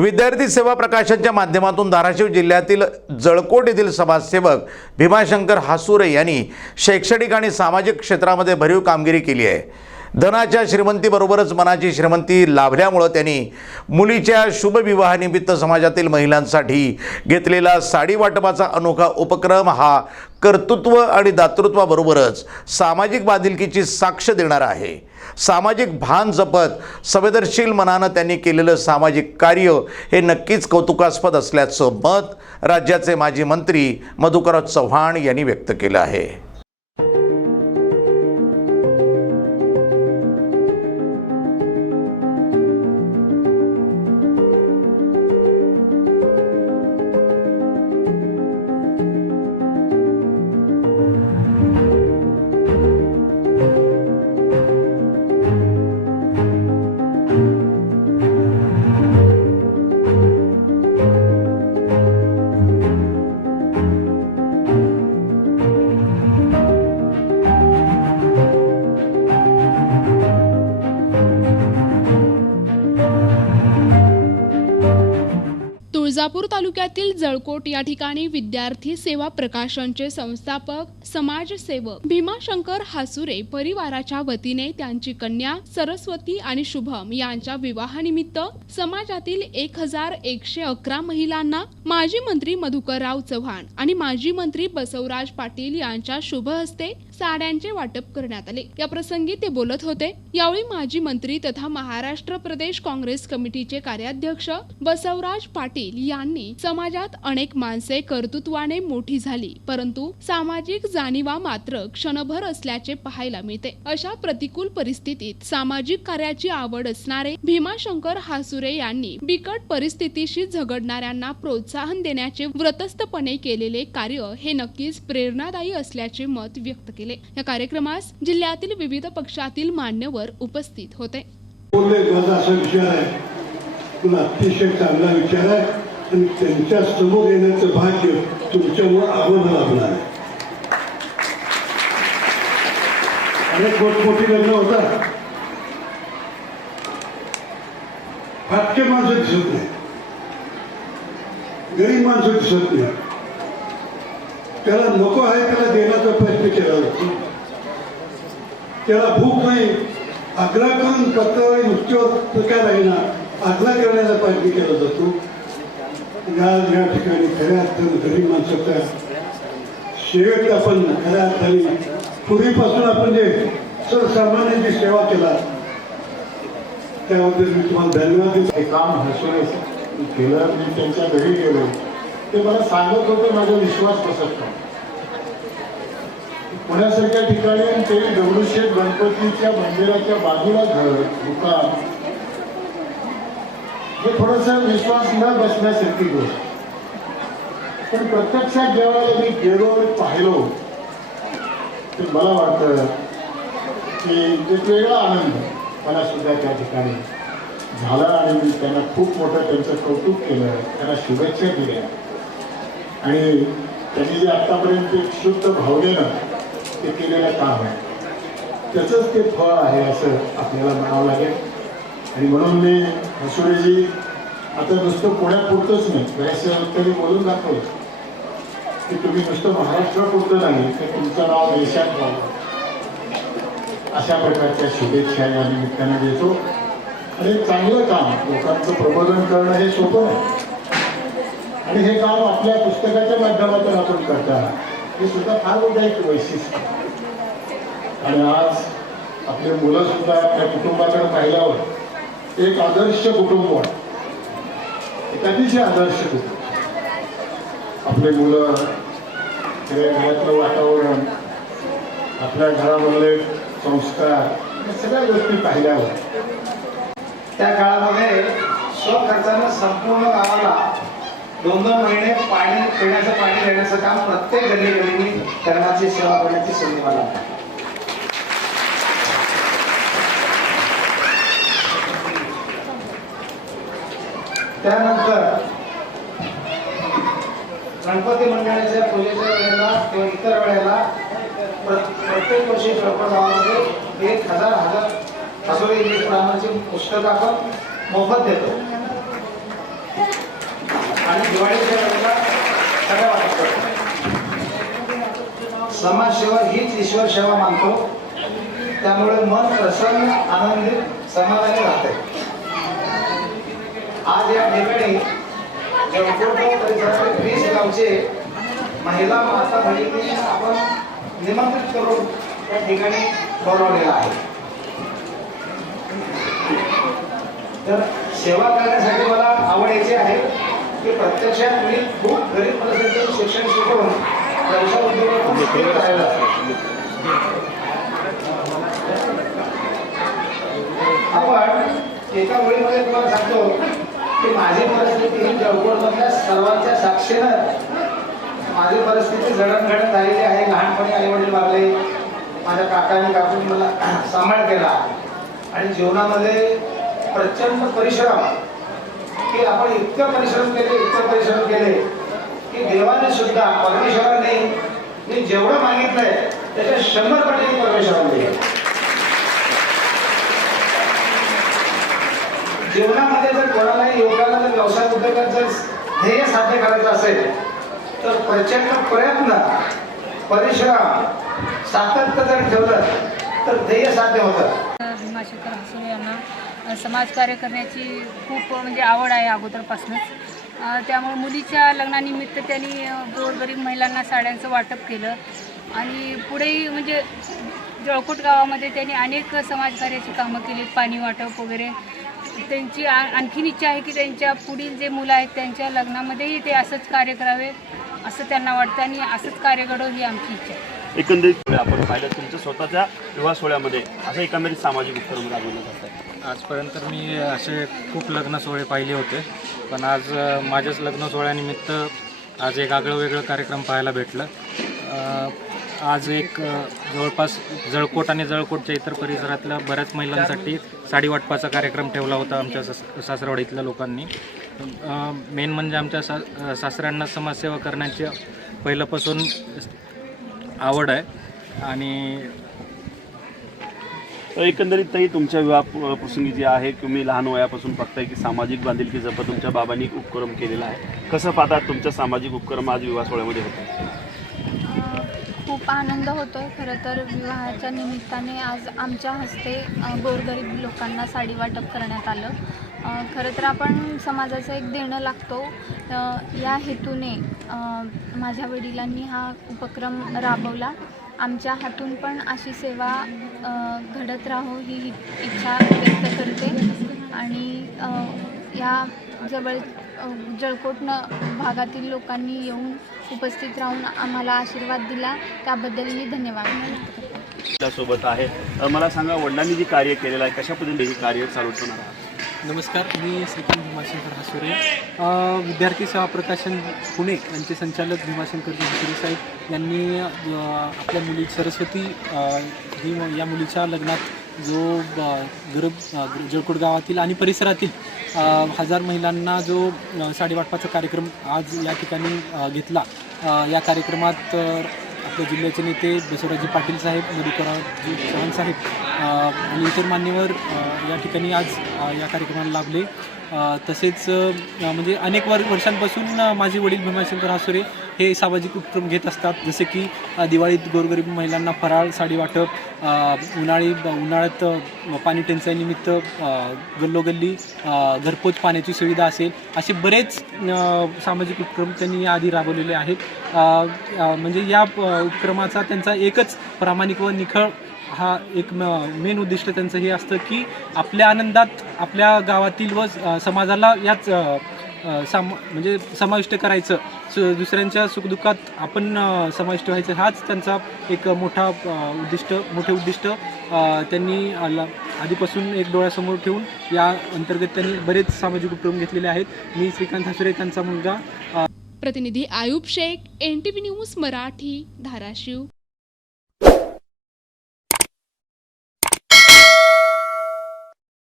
विद्यार्थी सेवा प्रकाशनच्या माध्यमातून धाराशिव जिल्ह्यातील जळकोट येथील समाजसेवक भीमाशंकर हासुरे यांनी शैक्षणिक आणि सामाजिक क्षेत्रामध्ये भरीव कामगिरी केली आहे. धनाच्या श्रीमंतीबरोबरच मनाची श्रीमंती लाभल्यामुळं त्यांनी मुलीच्या शुभविवाहानिमित्त समाजातील महिलांसाठी घेतलेला साडी वाटपाचा अनोखा उपक्रम हा कर्तृत्व आणि दातृत्वाबरोबरच सामाजिक बांधिलकीची साक्ष देणारा आहे. सामाजिक भान जपत संवेदनशील मनानं त्यांनी केलेलं सामाजिक कार्य हे नक्कीच कौतुकास्पद असल्याचं मत राज्याचे माजी मंत्री मधुकरराव चव्हाण यांनी व्यक्त केलं आहे. सोलापूर तालुक्यातील जळकोट या ठिकाणी विद्यार्थी सेवा प्रकाशनचे संस्थापक समाजसेवक भीमाशंकर हासुरे परिवाराच्या वतीने त्यांची कन्या सरस्वती आणि शुभम यांच्या विवाहानिमित्त समाजातील एक हजार एकशे अकरा महिलांना माजी मंत्री मधुकरराव चव्हाण आणि माजी मंत्री बसवराज पाटील यांच्या शुभ हस्ते साड्यांचे वाटप करण्यात आले. या प्रसंगी ते बोलत होते यावेळी माजी मंत्री तथा महाराष्ट्र प्रदेश काँग्रेस कमिटीचे कार्याध्यक्ष बसवराज पाटील यांनी समाजात अनेक माणसे कर्तृत्वाने मोठी झाली परंतु सामाजिक जाणीवा मात्र क्षणभर असल्याचे पाहायला मिळते. अशा प्रतिकूल परिस्थितीत सामाजिक कार्याची आवड असणारे भीमाशंकर हासुरे यांनी बिकट परिस्थितीशी झगडणाऱ्यांना प्रोत्साहन देण्याचे व्रतस्थपणे केलेले कार्य हे नक्कीच प्रेरणादायी असल्याचे मत व्यक्त केले केले या कार्यक्रमास जिल्ह्यातील विविध पक्षातील मान्यवर उपस्थित होते. माझा असा विचार आहे. तुला अतिशय चांगला विचार आहे आणि त्यांच्यासमोर येण्याचं भाग्य तुमच्यामुळे आम्हाला लाभणार आहे. अनेक मोठमोठी लग्न होतात. फाटके माणसं दिसत नाही गरीब माणसं दिसत नाही त्याला नको आहे त्याला देण्याचा प्रयत्न केला जातो त्याला भूक नाही. आग्रा करून पत्रावळी नुसत्यावर काय राहीना. आग्रा करण्याचा प्रयत्न केला जातो. या या ठिकाणी खऱ्या अर्थानं गरीब माणसाचा शेवट आपण खऱ्या अर्थाने पूर्वीपासून आपण जे सर्वसामान्यांची सेवा केला त्याबद्दल मी तुम्हाला धन्यवाद देतो. हे काम हसून केलं मी त्यांच्या घरी गेलो. ते मला सांगत होते माझा विश्वास बसत नाही पुण्यासारख्या ठिकाणी ते दगडूशेठ गणपतीच्या मंदिराच्या बाजूला घर दुकान हे थोडस विश्वास न बसण्यासारखी गोष्ट. पण प्रत्यक्षात जेव्हा मी गेलो आणि पाहिलो तर मला वाटतं की एक वेगळा आनंद मला सुद्धा त्या ठिकाणी झाला आणि मी त्यांना खूप मोठं त्यांचं कौतुक केलं त्यांना शुभेच्छा दिल्या. आणि त्यांनी जे आत्तापर्यंत शुद्ध भावनेनं ते केलेलं काम आहे. त्याचंच ते फळ आहे असं आपल्याला म्हणावं लागेल. आणि म्हणून मी हसुरेजी आता नुसतं पुण्यापुरतंच नाही बऱ्याचशा मी बोलून दाखवलं. की तुम्ही नुसतं महाराष्ट्रापुरतं नाही तर तुमचं नाव देशात व्हावं अशा प्रकारच्या शुभेच्छा या निमित्तानं देतो. आणि एक चांगलं काम लोकांचं प्रबोधन करणं हे सोपं नाही. आणि हे काम आपल्या पुस्तकाच्या माध्यमातून आपण करता हे सुद्धा फार मोठं एक वैशिष्ट्य. आणि आज आपले मुलं सुद्धा त्या कुटुंबाकडे पाहिल्यावर एक आदर्श कुटुंब एक अतिशय आदर्श कुटुंब. आपले मुलं सगळ्या घरातलं वातावरण आपल्या घरामधले संस्कार सगळ्या गोष्टी पाहिल्यावर त्या काळामध्ये स्वखर्चानं संपूर्ण गावाला दोन दोन महिने पाणी पिण्याचं पाणी देण्याचं काम प्रत्येक गल्ली गल्लीनी करण्याची सेवा करण्याची संधी मला त्यानंतर गणपती मंडळाच्या पूजेच्या वेळेला किंवा इतर वेळेला प्र- प्रत्येक वर्षी जळकोट गावामध्ये एक हजार हजार असोरी इंग्लिश पुस्तकं आपण मोफत देतो. आणि दिवाळीच्या वेळेला सगळ्या वाटप करतो. समाजसेवा हीच ईश्वर सेवा मानतो. त्यामुळे मन प्रसन्न आनंदित समाधानी राहते. आज या ठिकाणी जळकोट परिसरातील वीस गावचे महिला माता भगिनी आपण निमंत्रित करून त्या ठिकाणी बोलवलेला आहे. तर सेवा करण्यासाठी मला आवड आहे. की प्रत्यक्षात मी खूप गरीब परिस्थितीतून शिक्षण शिकवून व्यवसाय उद्योगातून राहिलो. आपण एका वेळीमध्ये तुम्हाला सांगतो की माझी परिस्थिती ही जळकोटमधल्या सर्वांच्या साक्षीनं माझी परिस्थिती जडणघडण झालेली आहे. लहानपणी आई वडील वारले माझ्या काकाने काकून मला सांभाळ केला. आणि जीवनामध्ये प्रचंड परिश्रम की आपण इतकं परिश्रम केले इतकं परिश्रम केले की देवाने सुद्धा परमेश्वराने मी जेवढं मागितलंय त्याच्या शंभर पटीने परमेश्वराने दिले. जीवनामध्ये जर कोणालाही योगाला जर व्यवसाय उद्योगात जर ध्येय साध्य करायचं असेल तर प्रचंड प्रयत्न परिश्रम सातत्य जर ठेवलं तर ध्येय साध्य होतं. भीमाशंकर यांना समाजकार्य करण्याची खूप म्हणजे आवड आहे अगोदरपासूनच. त्यामुळे मुलीच्या लग्नानिमित्त त्यांनी गोरगरीब महिलांना साड्यांचं वाटप केलं. आणि पुढेही म्हणजे जळकोट गावामध्ये त्यांनी अनेक समाजकार्याची कामं केली पाणी वाटप वगैरे. त्यांची आ आणखीन इच्छा आहे की त्यांच्या पुढील जे मुलं आहेत त्यांच्या लग्नामध्येही ते असंच कार्य करावे असं त्यांना वाटतं. आणि असंच कार्य घडवं ही आमची इच्छा आहे. एकंदरीत आपण पाहिलं तुमच्या स्वतःच्या विवाह सोहळ्यामध्ये असं एकंदरीत सामाजिक उपक्रम राबवले जात आहे आजपर्यंत मी असे खूप लग्न सोहळे पाहिले होते. पण आज माझ्याच लग्न सोहळ्यानिमित्त आज एक आगळं वेगळं कार्यक्रम पाहायला भेटलं. आज एक जवळपास जळकोट आणि जळकोटच्या इतर परिसरातल्या बऱ्याच महिलांसाठी साडी वाटपाचा कार्यक्रम ठेवला होता आमच्या सास सासरवाडीतल्या लोकांनी. मेन म्हणजे आमच्या सा सासऱ्यांना समाजसेवा करण्याची पहिल्यापासून आवड आहे. आणि एकंदरीत ताई तुमच्या विवाह प्रसंगी जे आहे तुम्ही लहान वयापासून बघताय की सामाजिक बांधिलकी जपत तुमच्या बाबांनी उपक्रम केलेला आहे. कसं पाहतात तुमच्या सामाजिक उपक्रम आज विवाह सोहळ्यामध्ये होतात खूप आनंद होतोय. खरं तर विवाहाच्या निमित्ताने आज आमच्या हस्ते गोरगरीब लोकांना साडी वाटप करण्यात आलं. खरं तर आपण समाजाचं एक देणं लागतो. या हेतूने माझ्या वडिलांनी हा उपक्रम राबवला. आमच्या हातून पण अशी सेवा घडत राहो ही इच्छा व्यक्त करते. आणि या जवळ जळकोटनं भागातील लोकांनी येऊन उपस्थित राहून आम्हाला आशीर्वाद दिला. त्याबद्दल मी धन्यवाद व्यक्त करते. सोबत आहे. मला सांगा वडिलांनी जे कार्य केलेलं आहे कशा पद्धतीने हे कार्य चालू ठेवणार नमस्कार मी श्रीकांत भीमाशंकर हासुरे. विद्यार्थी सेवा प्रकाशन पुणे यांचे संचालक भीमाशंकर हसुरे साहेब यांनी आपल्या मुली सरस्वती ही या मुलीच्या लग्नात जो गरब जळकोट गावातील आणि परिसरातील हजार महिलांना जो साडेवाटपाचा कार्यक्रम आज या ठिकाणी घेतला. या कार्यक्रमात आपल्या जिल्ह्याचे नेते बसवराजी पाटील साहेब मधुकररावजी चव्हाण साहेब आणि इतर मान्यवर या ठिकाणी आज या कार्यक्रमाला लाभले. तसेच म्हणजे अनेक वर वर्षांपासून माझे वडील भीमाशंकर हासुरे हे सामाजिक उपक्रम घेत असतात. जसे की दिवाळीत गोरगरीब महिलांना फराळ साडी वाटप उन्हाळी उन्हाळ्यात पाणी टंचाईनिमित्त गल्लोगल्ली घरपोच पाण्याची सुविधा असेल असे बरेच सामाजिक उपक्रम त्यांनी आधी राबवलेले आहेत. म्हणजे या उपक्रमाचा त्यांचा एकच प्रामाणिक व निखळ हा एक मेन उद्दिष्ट त्यांचं हे असतं की आपल्या आनंदात आपल्या गावातील व समाजाला याच साम म्हणजे समाविष्ट करायचं. सु दुसऱ्यांच्या सुखदुःखात आपण समाविष्ट व्हायचं. हाच त्यांचा एक मोठा उद्दिष्ट मोठे उद्दिष्ट. त्यांनी आधीपासून एक डोळ्यासमोर ठेवून या अंतर्गत त्यांनी बरेच सामाजिक उपक्रम घेतलेले आहेत. मी श्रीकांत हसुरे त्यांचा मुलगा. प्रतिनिधी Ayub Shaikh N T V news Marathi Dharashiv.